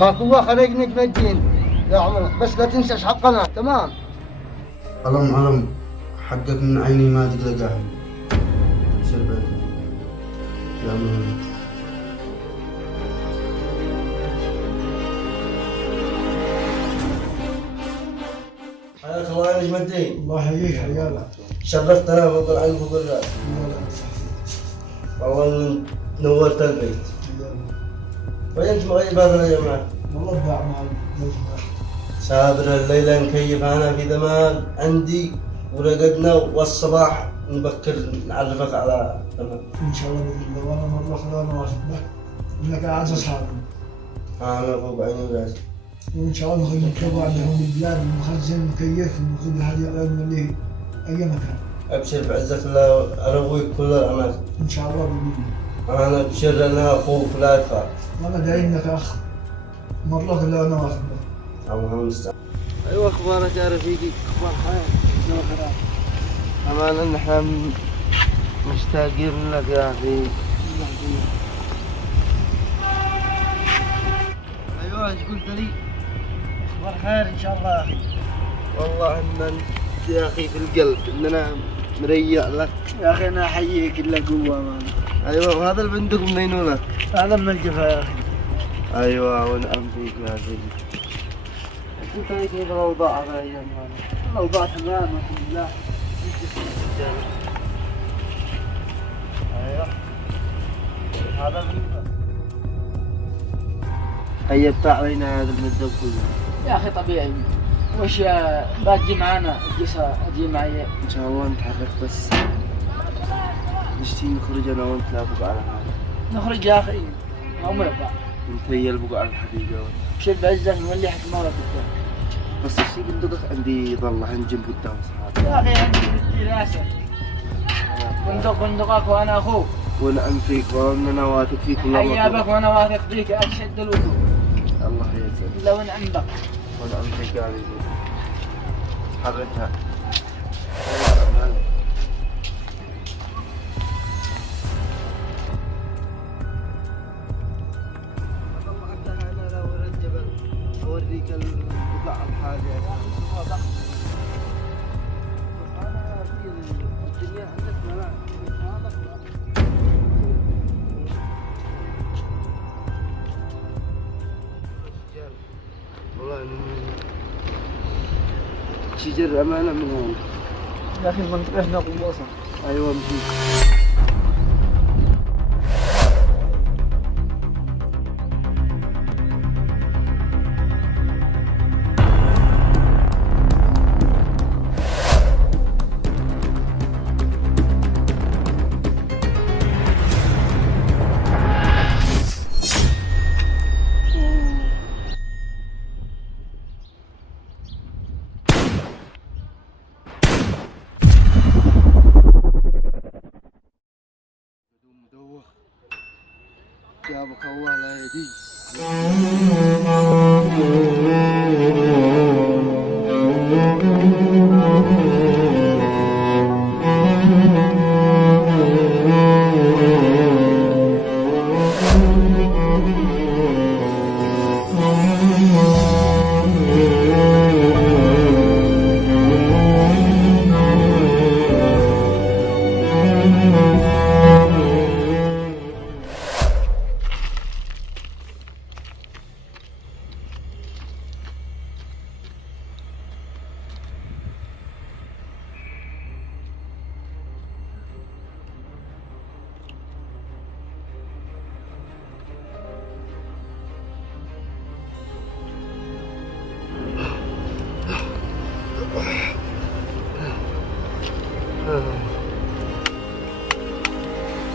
خاف الله خليك نجم الدين يا عمر، بس لا تنساش حقنا. تمام. علم حقك من عيني ما تقلقه. ابشر بعد يا مهند. حياك الله يا نجم الدين. الله يحييك حياك. شرفتنا فوق العين فوق الراس. والله نورت البيت. وين انت مغيب هذا الايام؟ والله باع سابر الليلة نكيف أنا في ذمان عندي ورقدنا والصباح نبكر نعرفك على تمام. ان شاء الله باذن الله. وانا مره اخرى انا واثق بك انك اعز اصحابي. أنا فوق عيني وراسي. وان شاء الله نخلي نكتبوا عندهم البلاد المخزن مكيف ونخذ هذه الأيام اللي اي مكان. أبشر بعزك الله أرويك كل الأماكن. ان شاء الله باذن الله. أنا أبشر أنا أخوك لا تخاف. وانا داعي انك اخ مره اخرى انا واثق بك. اللهم المستعان. أيوة أخبارك يا رفيقي؟ أخبار حياتك؟ أمانة نحن مشتاقين لك يا أخي. أيوة إيش قلت لي؟ اخبار خير ان شاء الله يا اخي. والله إن أنت يا أخي في القلب إننا مريء لك. يا اخي انا احييك الا قوه امانه. أيوة وهذا البندق منين لك؟ هذا من الجفا يا اخي. أيوة ونعم فيك يا أخي. كيف الأوضاع هذه الأيام؟ الاوضاع تمام الحمد لله. ايوه هذا البندق. هيبت علينا هذا البندق كله. يا اخي طبيعي. وش باجي معانا اجي معي. ان شاء الله نتحرك بس نشتي نخرج انا وانت لا بقى على هذا. نخرج يا اخي ما يبقى. نتهيأ البقى على الحقيقة. بشر بعزك نولي حق ما ولا قدام. بس الشيء بندقك عندي ظل هنجم قدام اصحابي. يا اخي عندي دراسة. بندقك وانا اخوك. ونعم فيك والله انا واثق فيك والله. حيابك وانا واثق فيك اشد الوثوق. الله يسعدك. لو نعم بك. ونعم فيك يا عزيزي. حركها. أوريك البقع الحاجة. أنا في الدنيا عندك ملاك. والله شجر أمانة من هون. يا اخي المنطقة هنا قوصة. أيوة مشيت. جابك الله لا يهديك.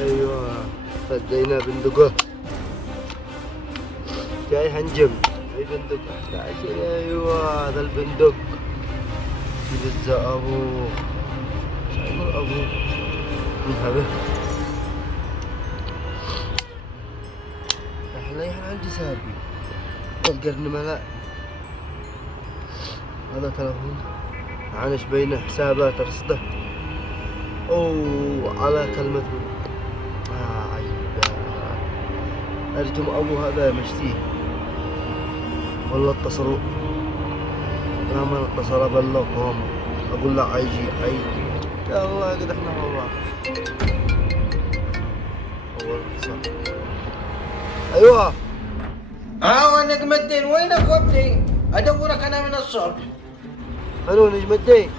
ايوه فدينا بندقه. جاي هنجم. اي بندق. ايوه هذا البندق. يلزق ابوه. شايف ابوه. هذا. احنا عندي سابي. القرن ملا. هذا تلفون. عانش بين حسابات رصده. اوه على كلمة عيب. أرجم أبو هذا مشتيه. والله اتصلوا لما اتصل ابلغهم اقول له عيجي يا الله قد احنا والله اول صح. ايوه ونجم الدين وينك وابني؟ ادورك انا من الصبح. الو نجم الدين.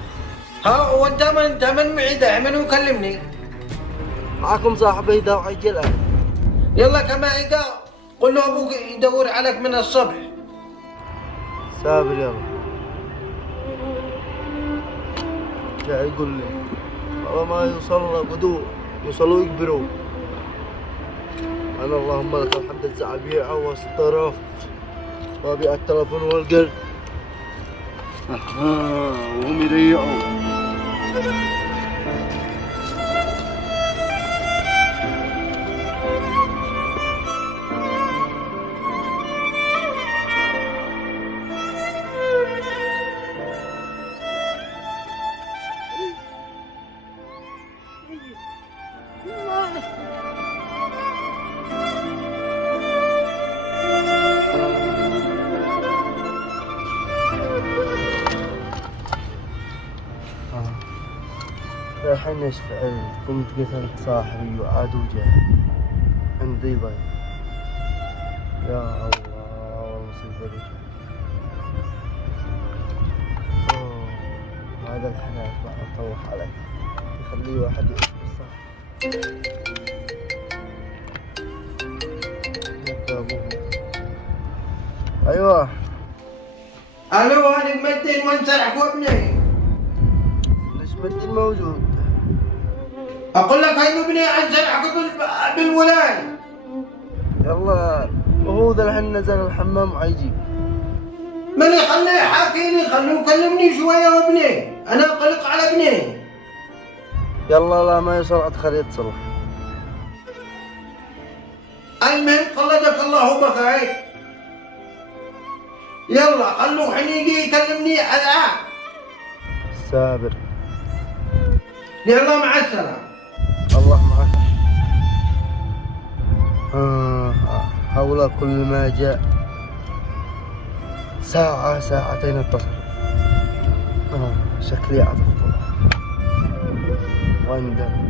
وانت من معي دائما وكلمني. معكم صاحبي دا وعيجي الان. يلا كما إيقا قل له ابوك يدور عليك من الصبح. سابر يلا. جاي يقول لي والله ما يوصل له قدو يوصلوا يكبروا. انا اللهم لك الحمد الزعل بيعه واسترف وابيع التلفون والقرد. وهم يريعوا. الحين ايش فعلت؟ قمت قتلت صاحبي وعاد وجه عندي ضيف. يا الله والمصيبة دي. هذا الحنان بعد اطوح عليه يخليه واحد يعيش بالصح. ايوه الو نجم الدين وين سرحك وابني؟ نجم الدين موجود. اقول لك هاي ابني عن سرحك بالولاي. يلا وهو ذا الحين نزل الحمام وعيجي. من يخليه يحاكيني خليه يكلمني شويه وابني. انا قلق على ابني. يلا لا ما يوصل ادخل يتصل. المهم قلدك الله بخير. يلا خلوه حين يجي يكلمني الان. سابر. يلا مع السلامه. الله معك. حول كل ما جاء ساعة ساعتين اتصل. شكلي عطفت واندم.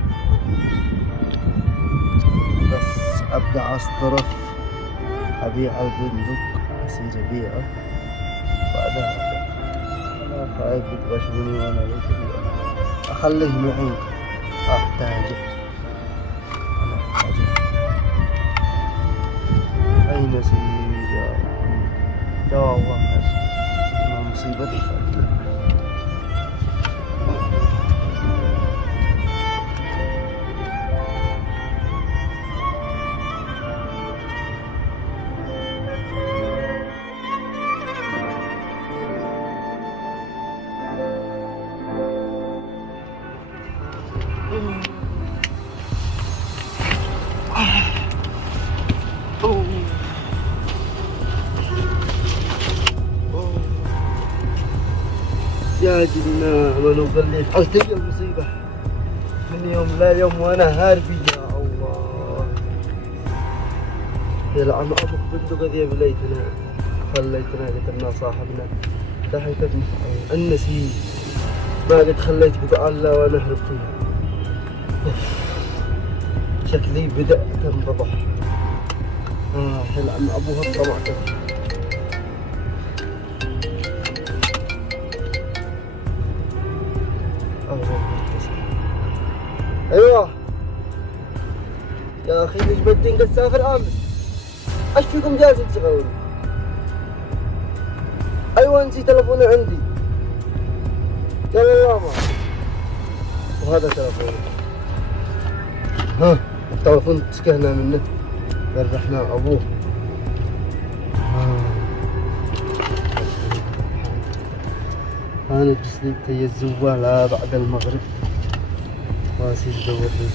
بس ابدأ اصطرف ابيع البندق اصير ابيعه بعدها انا خايف يتغشوني وانا ليش ابيعه. اخليه معي احتاجه. أين سيدي يا الله ما مصيبتي فاتت. يا جنة عملوا باللي فعلت لي المصيبة من يوم لا يوم وانا هاربي. يا الله يلعن ابوك بندق ذي بليتنا خليتنا قتلنا صاحبنا. دحين كيف النسيت ما قد خليت بتعلى وانا اهرب فيها. شكلي بدأت انفضح. يلعن ابوها الطمع كذا. ايوه يا اخي نجم الدين قد سافر امس. ايش فيكم جالسين تشغلون؟ ايوه نسيت تلفوني عندي. يلا ما وهذا تلفوني. التلفون تسكهنا منه رحنا ابوه. انا جسدي تي الزوال بعد المغرب واسي ادور لي.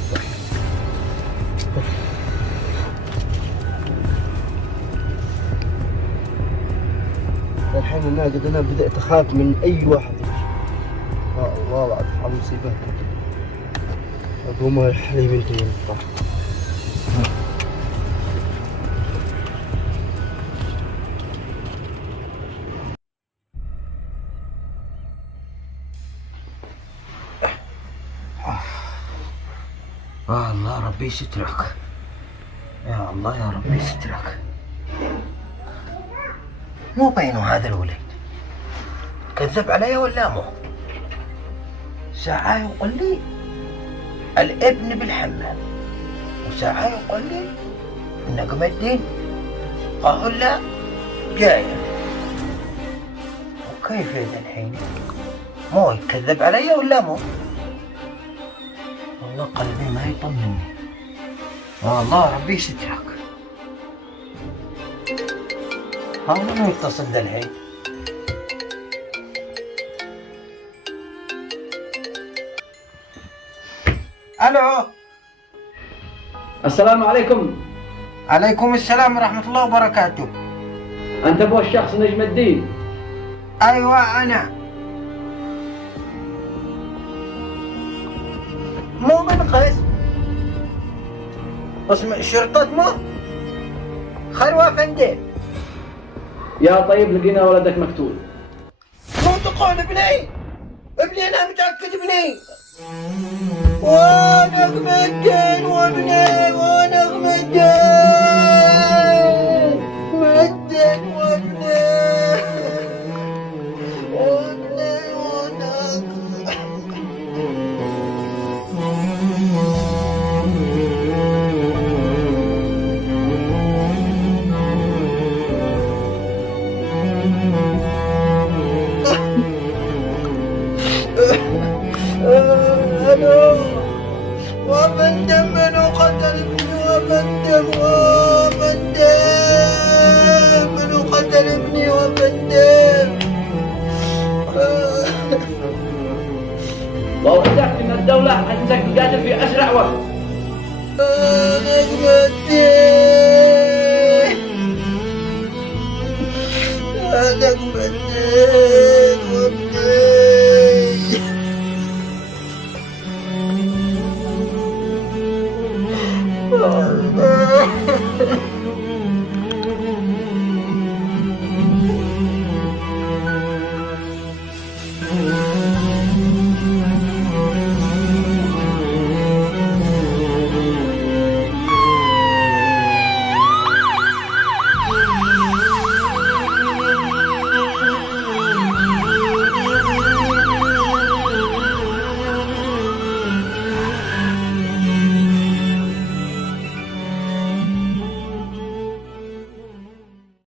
الحين انا قد انا بدأت اخاف من اي واحد يجي. يا الله بعد على مصيبة. اقوم اريح لي بنتي من الطاح. الله ربي يسترك. يا الله يا ربي يسترك. مو بينه هذا الولد كذب علي ولا مو؟ ساعة يقول لي الابن بالحمام، وساعة يقول لي نجم الدين قاهلة جاية. وكيف هذا الحين؟ مو يكذب علي ولا مو؟ والله قلبي ما يطمني. والله ربي يسترك. هاو من يتصل ذا الحين؟ الو. السلام عليكم. عليكم السلام ورحمة الله وبركاته. أنت أبو الشخص نجم الدين؟ أيوة أنا. مو من قسم شرطة مو؟ خلوة فندم. يا طيب لقينا ولدك مقتول. مو تقول ابني أنا متأكد ابني. ونغم الدين وابني ونغم الدين مدن وابني وبندم منو قتل ابني وبندم منو قتل ابني وبندم. وأوعدك أن الدولة أن تقتل في أسرع وقت. نجم الدين